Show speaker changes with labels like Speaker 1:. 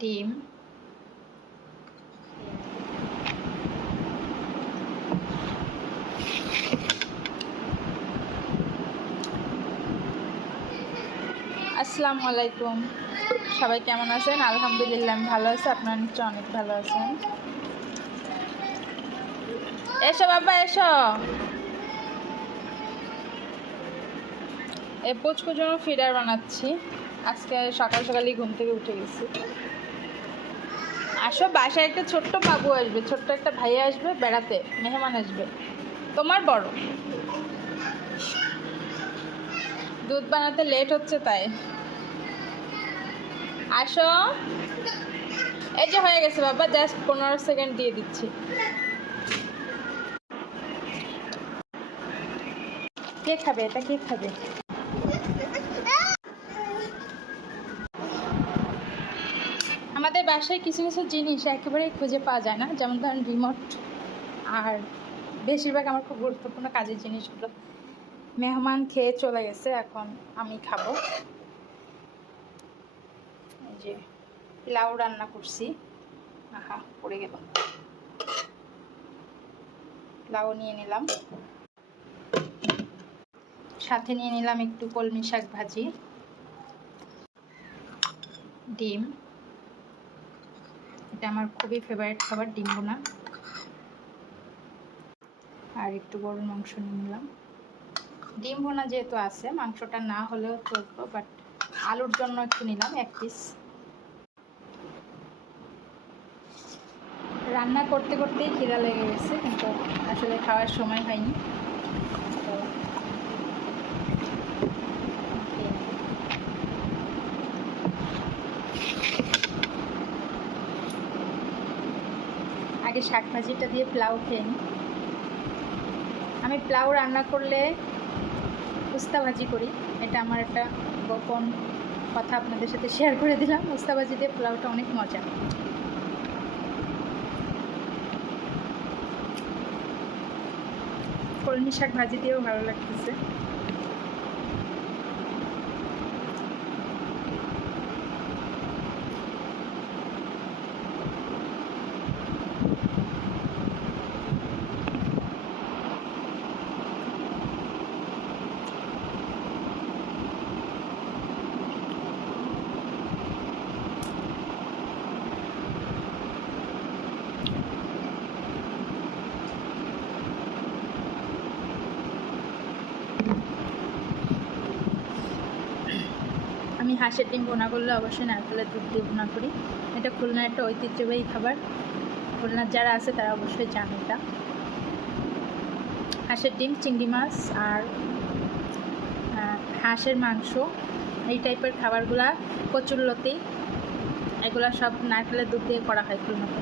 Speaker 1: ডিম। আসসালামু আলাইকুম সবাই কেমন আছেন? আলহামদুলিল্লাহ, আমি ভালো আছি। আপনারা নিশ্চয় অনেক ভালো আছেন। এসো বাবা, এসো। এই পুচকুর জন্য ফিডার বানাচ্ছি। আজকে সকাল সকালই ঘুম থেকে উঠে গেছি। আসো, বাসায় একটা ছোট্ট বাবু আসবে, ছোট্ট একটা ভাইয়া আসবে, বেড়াতে, মেহমান আসবে। তোমার বড়। দুধ বানাতে লেট হচ্ছে তাই। আসো। এই যে হয়ে গেছে বাবা জাস্ট পনেরো সেকেন্ড দিয়ে দিচ্ছি। কে খাবে? এটা কে খাবে? বাসায় কিছু কিছু জিনিস একেবারেই খুঁজে পাওয়া যায় না। যেমন ধরেন রিমোট আর বেশিরভাগ আমার খুব গুরুত্বপূর্ণ কাজের জিনিসগুলো। মেহমান খেয়ে চলে গেছে, এখন আমি খাব। যে লাউ রান্না করছি। আহা, পড়ে গেল। লাউ নিয়ে নিলাম। সাথে নিয়ে নিলাম একটু কলমি শাক ভাজি। ডিম। এটা আমার খুবই ফেভারিট খাবার, ডিম বোনা আর একটু গরুর মাংস নিয়ে নিলাম। ডিম ভোনা যেহেতু আছে, মাংসটা না হলেও চলতো বাট আলুর জন্য একটু নিলাম, এক পিস রান্না করতে করতেই খিদা লেগে গেছে, কিন্তু আসলে খাওয়ার সময় হয়নি। তো আগে শাক ভাজিটা দিয়ে পোলাও খেয়ে নিই। আমি পোলাও রান্না করলে উস্তা ভাজি করি। এটা আমার একটা গোপন কথা আপনাদের সাথে শেয়ার করে দিলাম। উস্তা ভাজি দিয়ে পোলাওটা অনেক মজা। কলমি শাক ভাজি দিয়েও ভালো লাগতেছে। আমি হাঁসের ডিম ভোনা করলে অবশ্যই নারকেলের দুধ দিয়ে ভোনা করি। এটা খুলনার একটা ঐতিহ্যবাহী খাবার। খুলনার যারা আছে তারা অবশ্যই জানে এটা। হাঁসের ডিম, চিংড়ি মাছ আর হাঁসের মাংস, এই টাইপের খাবারগুলা কচুরলতি, এগুলা সব নারকেলের দুধ দিয়ে করা হয় খুলনাতে।